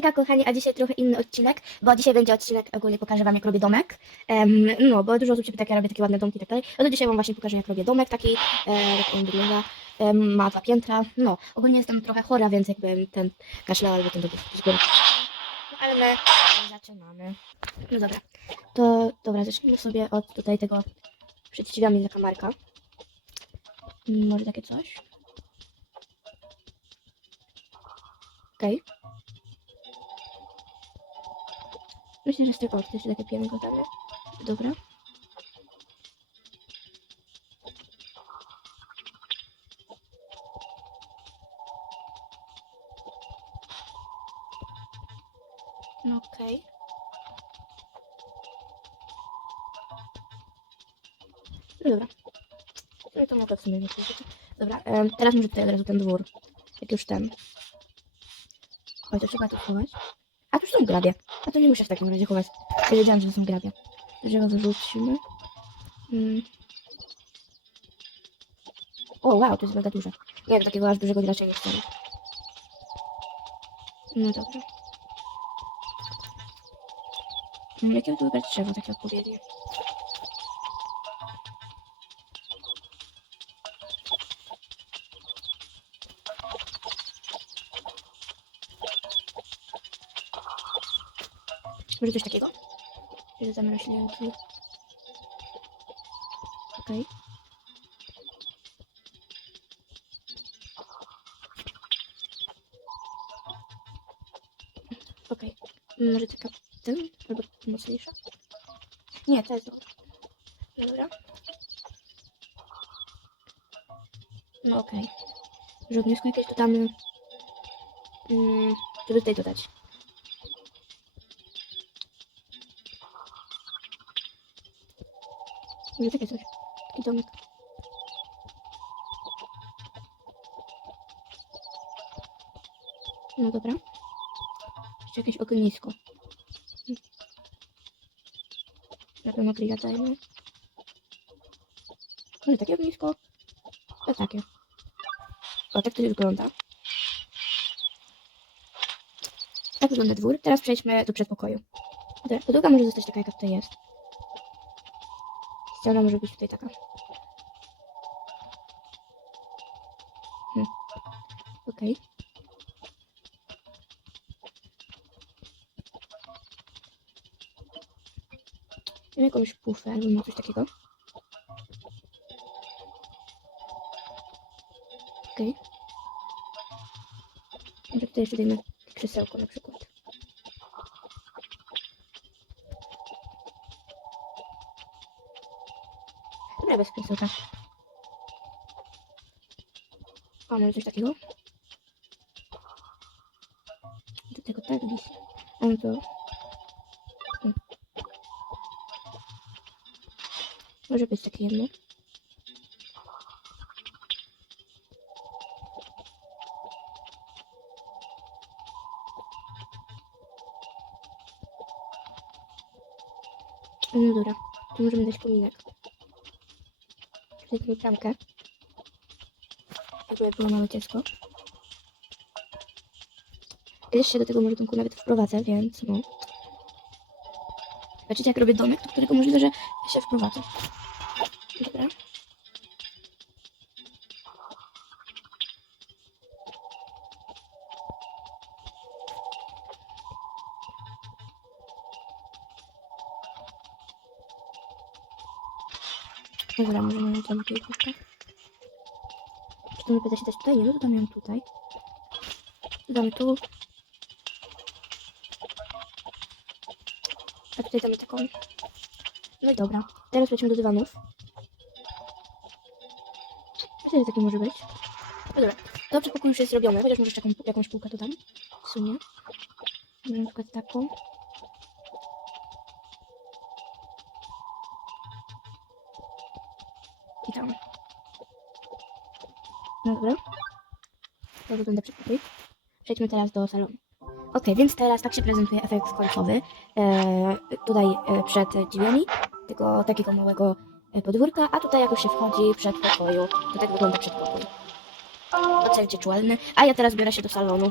Hejka kochani, a dzisiaj trochę inny odcinek, bo dzisiaj będzie odcinek, ogólnie pokażę wam jak robię domek. Em, no, bo dużo osób się pyta, jak ja robię takie ładne domki i tak dalej. No to dzisiaj wam właśnie pokażę jak robię domek taki, e, jak on wygląda. Em, ma dwa piętra. No, ogólnie jestem trochę chora, więc jakby ten kaszlał albo ten dobry zbiór. No ale my zaczynamy. No dobra, to dobra, zacznijmy sobie od tutaj tego przed drzwiami zakamarka. Mm, Może takie coś. Okej. Myślę, że z tego to jeszcze takie damy. Dobra. No okej. No dobra. No i to mogę w sumie wypuścić. Dobra, em, teraz może tutaj od razu ten dwór. Jak już ten. To trzeba tu chować. A tu są grabie. A to nie muszę w takim razie chować. Ja wiedziałam, że to są grabie. Drzewo wyrzucimy. Mm. O, wow, to jest mega duże. Nie wiem, takiego aż dużego raczej nie chcę. No dobra. Mm, Jakie wybrać drzewo takie odpowiednie? Może coś takiego? Rzucamy roślinki. Okej. Okej. Może taka ten? Albo mocniejsza? Nie, to jest dobra. Dobra. No okej. Że ognisko jakieś dodamy. Mm, żeby tutaj dodać. Może takie coś. Taki domek. No dobra. Jeszcze jakieś ognisko. Pewno grilla dajmy. Może takie ognisko? To takie. O, tak to już wygląda. Tak wygląda dwór. Teraz przejdźmy do przedpokoju. Podłoga może zostać taka, jaka tutaj jest. Ściana może być tutaj taka. Hmm. Okej. Mam jakąś pufę albo coś takiego. Okej. Może tutaj jeszcze dajmy krzesełko na przykład. Dobra, bez krzesełka. O, może coś takiego? Do tego tak lis. A no to... Może być takie jedno. No dobra, to możemy dać kominek. Tą bramkę. Jakby było małe dziecko. Się do tego może domku nawet wprowadzę, więc no. Zobaczycie jak robię domek, do którego możliwe, że się wprowadzę. Dobra, może mamy tam tutaj tak. Czy to lepiej da się dać tutaj? Nie, to dam ją tutaj. Damy tu. A tutaj damy taką. No i dobra. Teraz lecimy do dywanów. Myślę, że taki może być. No dobra. To przedpokój już jest zrobione, chociaż może jeszcze jaką, jakąś półkę dodam. W sumie. Może na przykład taką. to wygląda przepokój. Przejdźmy teraz do salonu. Ok, więc teraz tak się prezentuje efekt końcowy. E, tutaj e, przed drzwiami tego takiego małego e, podwórka, a tutaj jak już się wchodzi przed pokoju, to tak wygląda przedpokój. Ocencie czułalny, a ja teraz biorę się do salonu.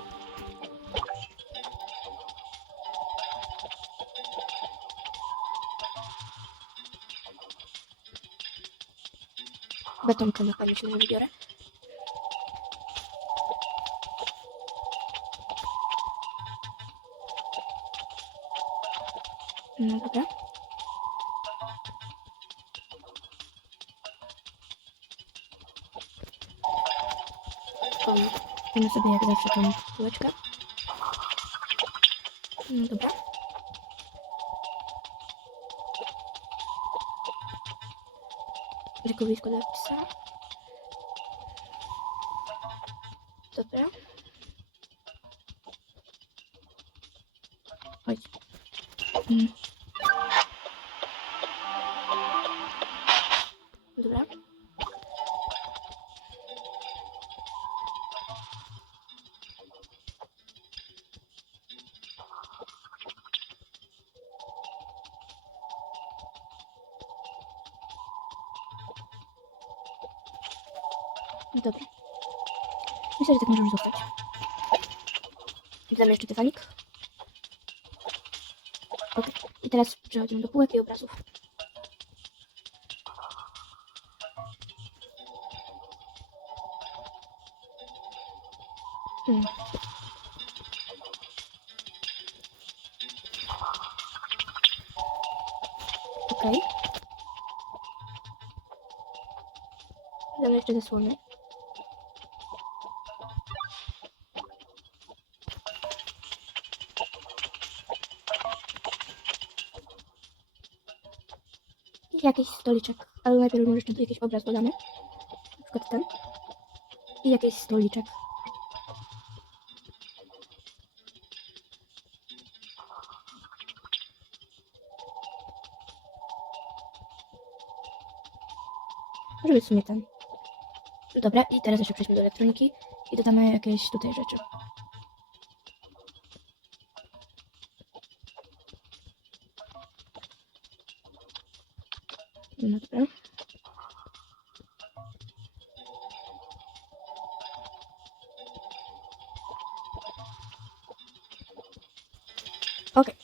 Betonkę na pamięć nie wybiorę. No dobra. O, Mamy sobie jak zawsze tą półeczkę. No dobra. Rykowisko dla psa. Dobra. Chodź. Mm. Dobra. Dobra. Myślę, że tak może już zostać. Dodamy jeszcze dywanik. Ok. I teraz przechodzimy do półek i obrazów. Okej. Dodamy jeszcze zasłony. I jakiś stoliczek, ale najpierw może jeszcze jakiś obraz dodamy. Na przykład ten. I jakiś stoliczek. Może być w sumie ten. Dobra, i teraz jeszcze przejdźmy do elektroniki i dodamy jakieś tutaj rzeczy. No dobra. Okej.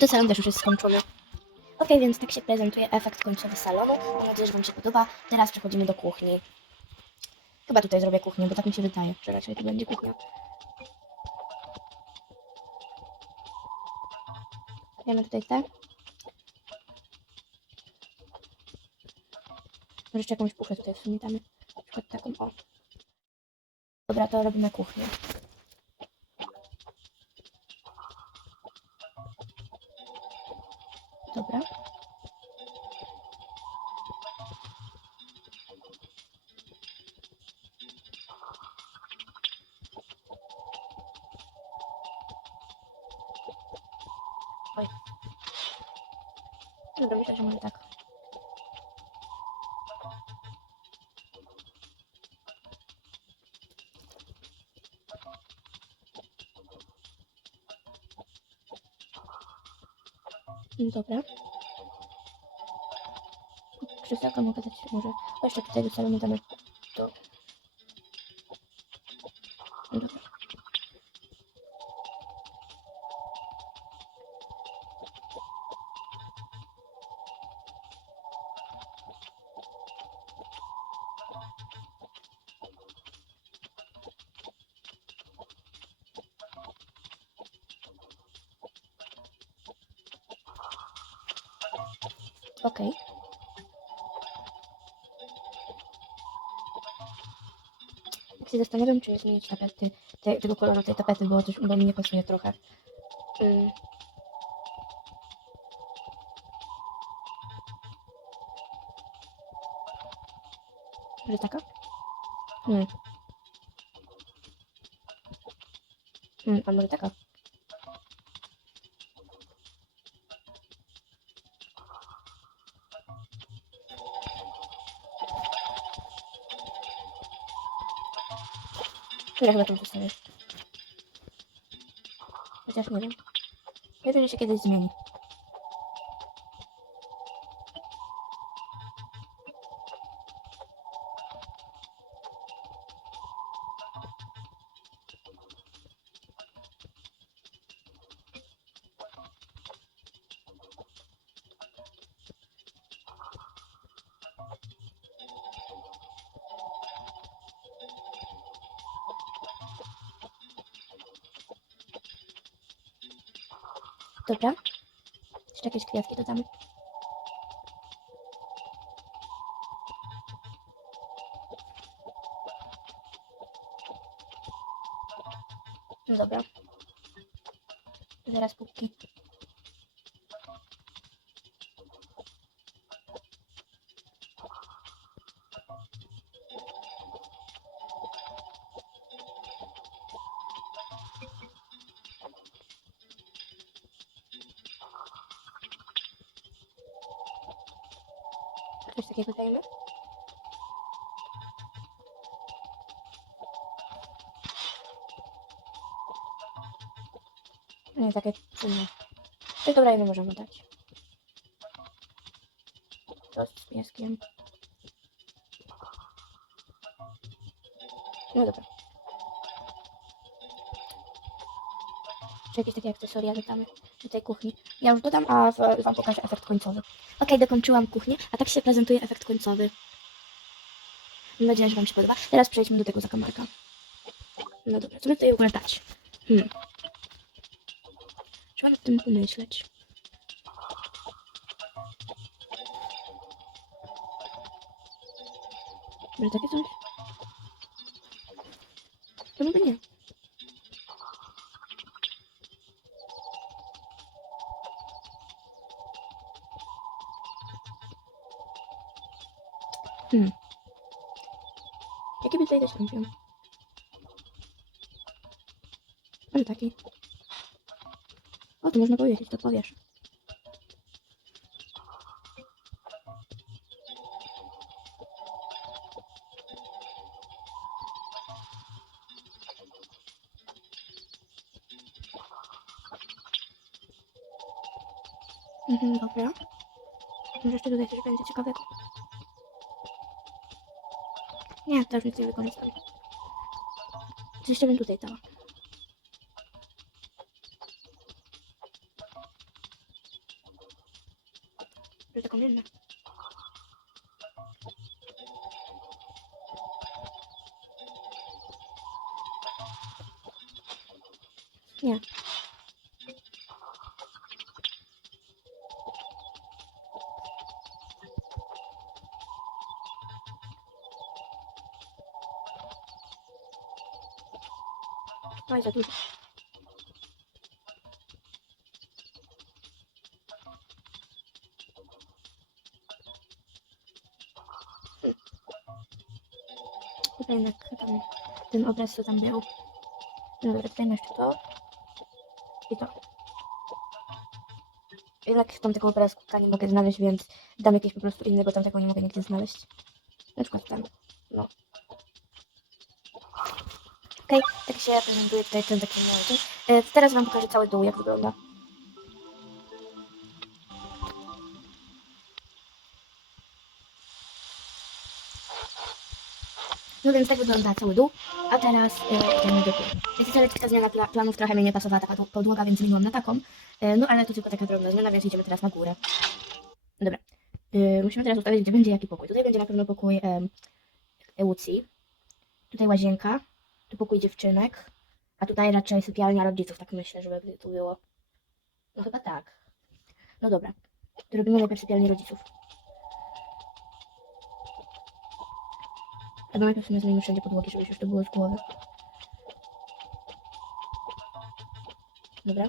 To salon też już jest skończony. Więc tak się prezentuje efekt końcowy salonu. Mam nadzieję, że Wam się podoba. Teraz przechodzimy do kuchni. Chyba tutaj zrobię kuchnię, bo tak mi się wydaje, że raczej to będzie kuchnia. Wiemy tutaj te. Może jeszcze jakąś puchę tutaj w sumie damy. Na przykład taką, o. Dobra, to robimy kuchnię. Oj. Dobra, myślę, że może tak. Mm, Dobra. Krzesełka mogę dać może. Tutaj do salonu damy Okej. Jak się zastanawiam, czy nie zmienić tapety, te, tego koloru tej tapety, bo, coś, bo mi nie pasuje trochę. Ym. Może taka? Hmm. Hmm, a może taka? Ja chyba tą postawię. Chociaż nie wiem. Pewnie się kiedyś zmieni. Dobra. Jeszcze jakieś kwiatki dodamy. Coś takiego dajemy? Nie, takie inne. To dobra, nie możemy dać. To z pieskiem. No dobra. Czy jakieś takie akcesoria dodamy do tej kuchni? Ja już dodam, a wam pokażę efekt końcowy. Okej, dokończyłam kuchnię, a tak się prezentuje efekt końcowy. Mam nadzieję, że wam się podoba. Teraz przejdźmy do tego zakamarka. No dobra, co by tutaj w ogóle dać? Hmm. Trzeba nad tym pomyśleć. Może takie coś? To może nie. Dać lampion? Może taki. O, to można powiedzieć, to powiesz. Mhm, dobra. Może jeszcze tutaj coś będzie ciekawego. Nie, to już nic nie wykorzystam. Coś jeszcze bym tutaj dała. Że taką jedną. Dużo. Tutaj jednak tam, ten obraz co tam był. Dobra, tutaj jeszcze to. I to. Jednak tam tego obrazka nie mogę znaleźć, więc dam jakieś po prostu innego, tam tego nie mogę nigdzie znaleźć. Na przykład tam. No. Okej, tak się prezentuje tutaj ten taki młody. E, teraz wam pokażę cały dół, jak wygląda. No więc tak wygląda cały dół, a teraz e, idziemy do góry. Niestety ta zmiana pla planów trochę mi nie pasowała taka podłoga, więc zmieniłam na taką. E, no ale to tylko taka drobna zmiana, więc idziemy teraz na górę. Dobra. E, musimy teraz ustalić, gdzie będzie jaki pokój. Tutaj będzie na pewno pokój e. Tutaj łazienka. Tu pokój dziewczynek. A tutaj raczej sypialnia rodziców, tak myślę, żeby tu było. No chyba tak. No dobra. To robimy najpierw sypialnię rodziców. Albo najpierw sobie zmienimy wszędzie podłogi, żeby już to było z głowy. Dobra.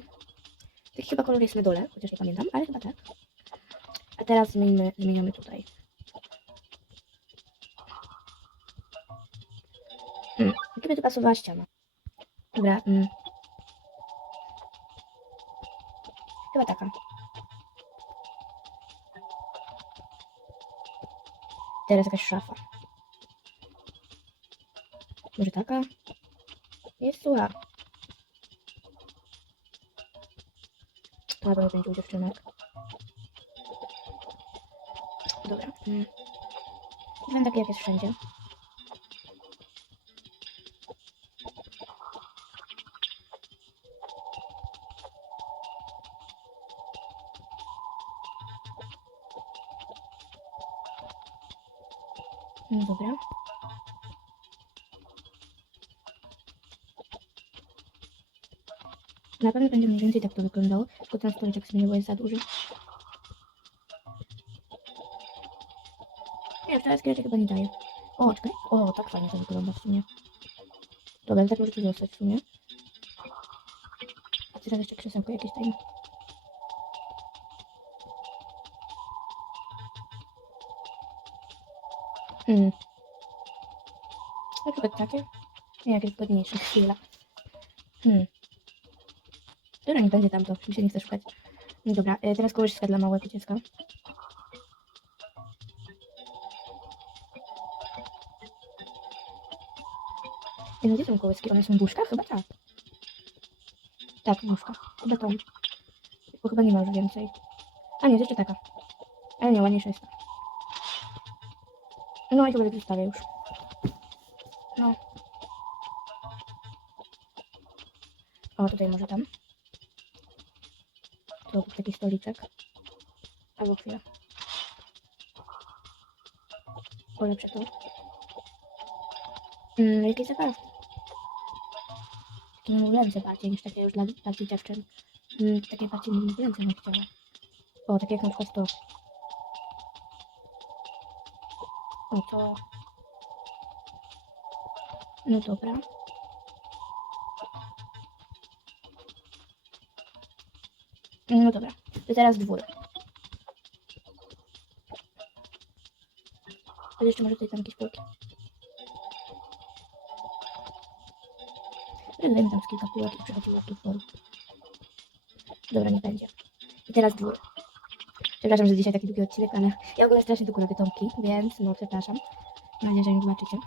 Taki chyba kolor jest na dole, chociaż nie pamiętam, ale chyba tak. A teraz zmienimy, zmieniamy tutaj. Hmm. Jaka by tu pasowała ściana? Dobra. Mm. Chyba taka. Teraz jakaś szafa. Może taka? Jest. To na pewno będzie u dziewczynek. Dobra. Mm. Wygląda tak jak jest wszędzie. Dobra. Na pewno będzie mniej więcej tak to wyglądało, tylko ten stoliczek sobie nie był jest za duży. Nie, teraz kiedyś chyba nie daje. O, czekaj. O, tak fajnie to wygląda w sumie. Dobra, tak może to zostać w sumie. A teraz jeszcze krzesełko jakieś dajmy. Na przykład takie? Nie, jakieś ładniejsze. Chwila. Hmm. Dobra, nie będzie tam to. Mi się nie chce szukać. No dobra, e, teraz kołyszka dla małego dziecka. Ej, no gdzie są kołyski? One są w łóżkach? Chyba tak. Tak, w łóżkach. Chyba tą. Bo chyba nie ma już więcej. A nie, jeszcze taka. Ale nie, ładniejsza jest ta. No i to będę zostawię już. No. O, tutaj może tam. Tu taki stoliczek. Albo chwilę. Polepszę to. Mm, jakieś zabawki. Takie niemowlęce bardziej niż takie już dla bardziej dziewczyn. Mm, takie bardziej niemowlęce bym chciała. O, takie jak na przykład to. O, to... No dobra. No dobra, to teraz dwór. Ale jeszcze może tutaj tam jakieś półki. Dajmy tam z kilka półek i przechodzimy do dworu. Dobra, nie będzie. I teraz dwór. Przepraszam, że dzisiaj taki długi odcinek, ale ja ogólnie strasznie długo robię tomki, więc no przepraszam. Mam nadzieję, że mi wybaczycie.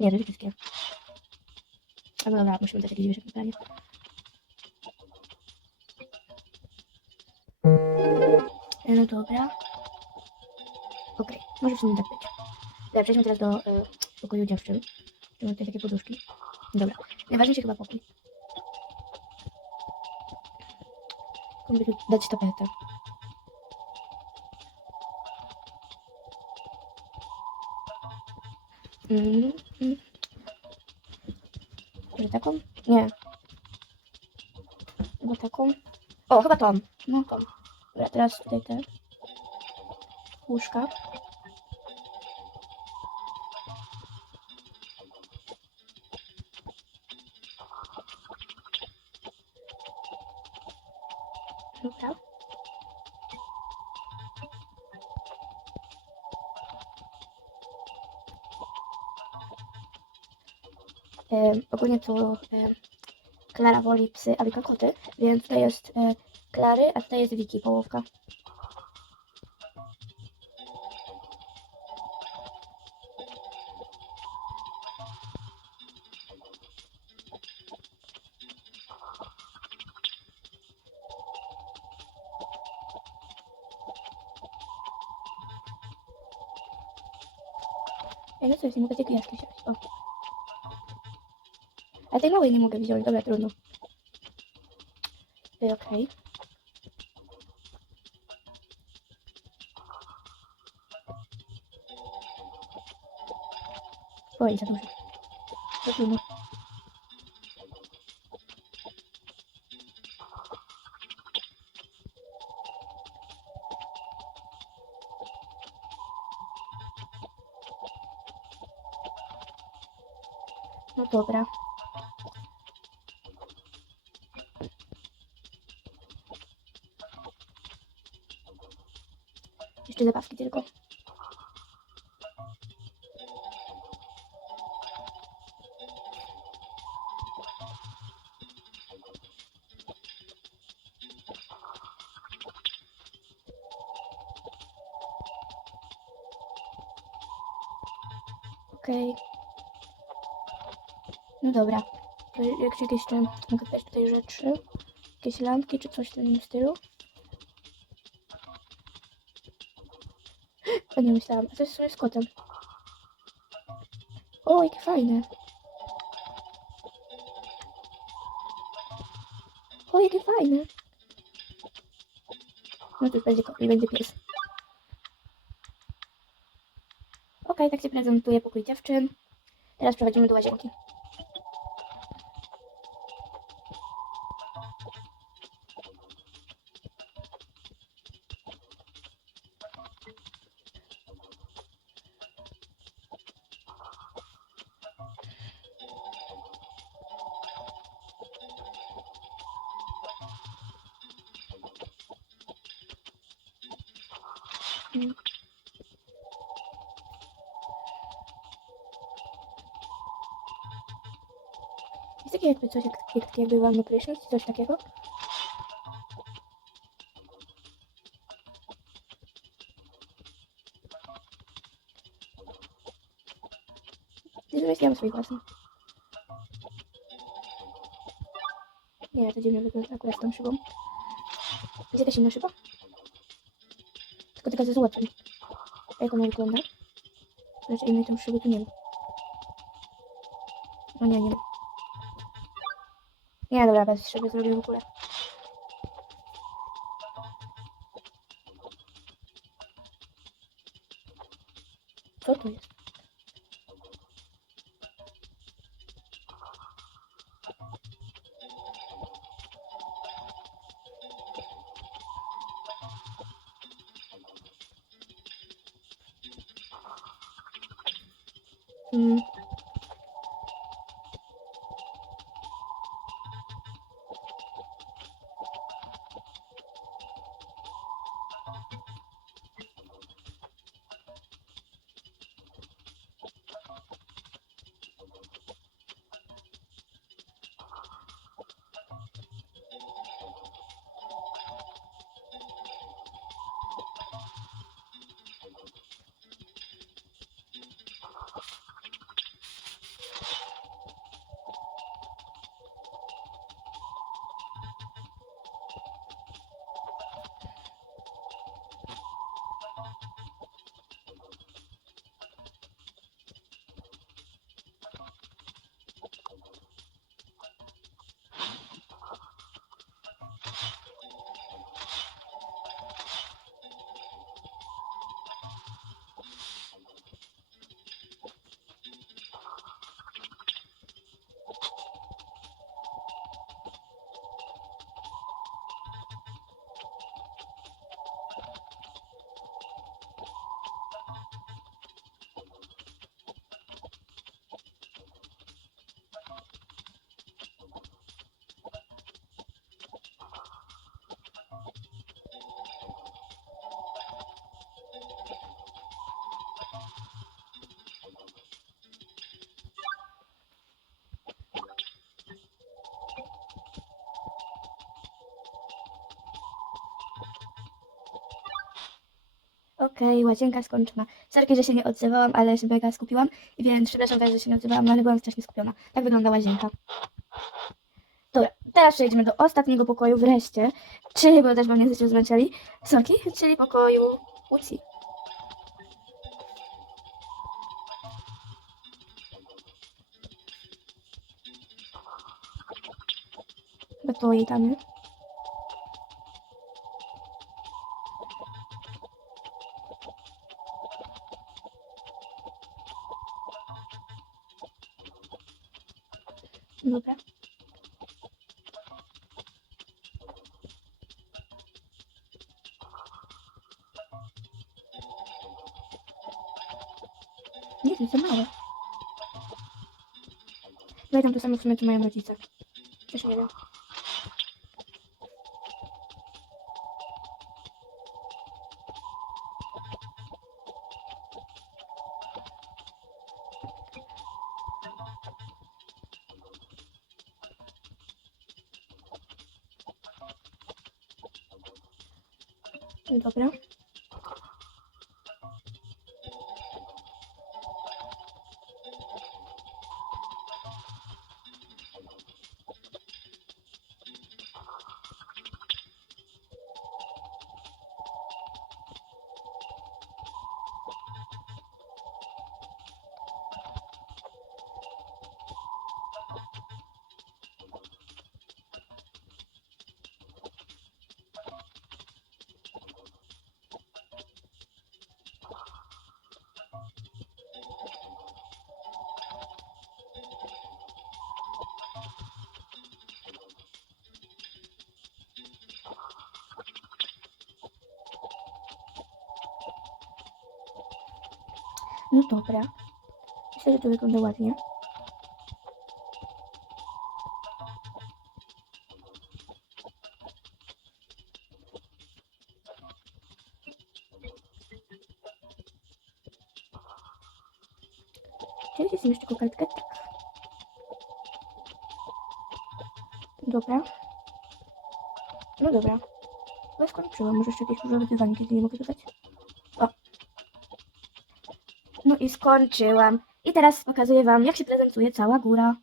Nie, to wszystkie. Ale dobra, musimy dać jakieś wyższe pytanie. No dobra. Okej, może w sumie tak być. Dobra, przejdźmy teraz do y, pokoju dziewczyn. Mamy tutaj takie poduszki. Dobra, najważniejszy chyba pokój. Mogę dać tapetę. Mm, mm. Może taką? Nie. Chyba taką? O, chyba tą. No tą. Dobra, teraz tutaj te łóżka. Dobra. Em, ogólnie to em, Klara woli psy, a Wika koty, więc tutaj jest e, Klary, a tutaj jest Wiki, połówka. Ale tej małej nie mogę wziąć, dobra, trudno. Ej, okej. Oj, za dużo. To trudno. No dobra. Okej. No dobra. Jak jakieś jeszcze mogę dać tutaj rzeczy? Jakieś lampki czy coś w tym stylu? O nie myślałam. A to jest sobie z kotem. O, jakie fajne. O, jakie fajne. No to będzie będzie pies. Okej, tak się prezentuje pokój dziewczyn. Teraz przechodzimy do łazienki. Mm. Takie jakby coś, jak, jak, jakby walny prysznic, coś takiego? Ja mam swój własny. Nie, to dziwnie wygląda akurat z tą szybą. Jest jakaś inna szyba? Tylko taka ze złotem. Jak ona wygląda? Znaczy innej tą szyby tu nie ma. No nie, nie ma. Nie, dobra, bez szyby zrobię w ogóle. Co jest? Okej, łazienka skończona. Sorki, że się nie odzywałam, ale się mega skupiłam, więc przepraszam że się nie odzywałam, no ale byłam strasznie skupiona. Tak wygląda łazienka. Dobra, teraz przejdźmy do ostatniego pokoju wreszcie, czyli, bo też wam nie jesteście zmęczeni, sorki, czyli pokoju Łucji. Chyba to jej tam. Dobra. Nie, to jest za małe. Wejdą to samo w sumie, co mają rodzice. Też nie wiem. Dobra. Dobra. Myślę, że to wygląda ładnie. Czy jest jeszcze kokardkę? Tak. Dobra. No dobra. Chyba skończyłam. Może jeszcze jakieś dywanik, kiedy nie mogę dodać. O. No i skończyłam. I teraz pokazuję wam, jak się prezentuje cała góra.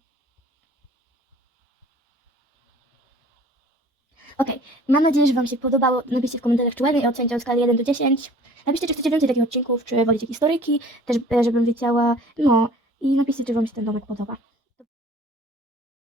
Okej, mam nadzieję, że wam się podobało. Napiszcie w komentarzach, czy ładnie ocencie o skali 1 do 10. Napiszcie, czy chcecie więcej takich odcinków, czy wolicie historyjki, też e, żebym wiedziała. No i napiszcie, czy wam się ten domek podoba.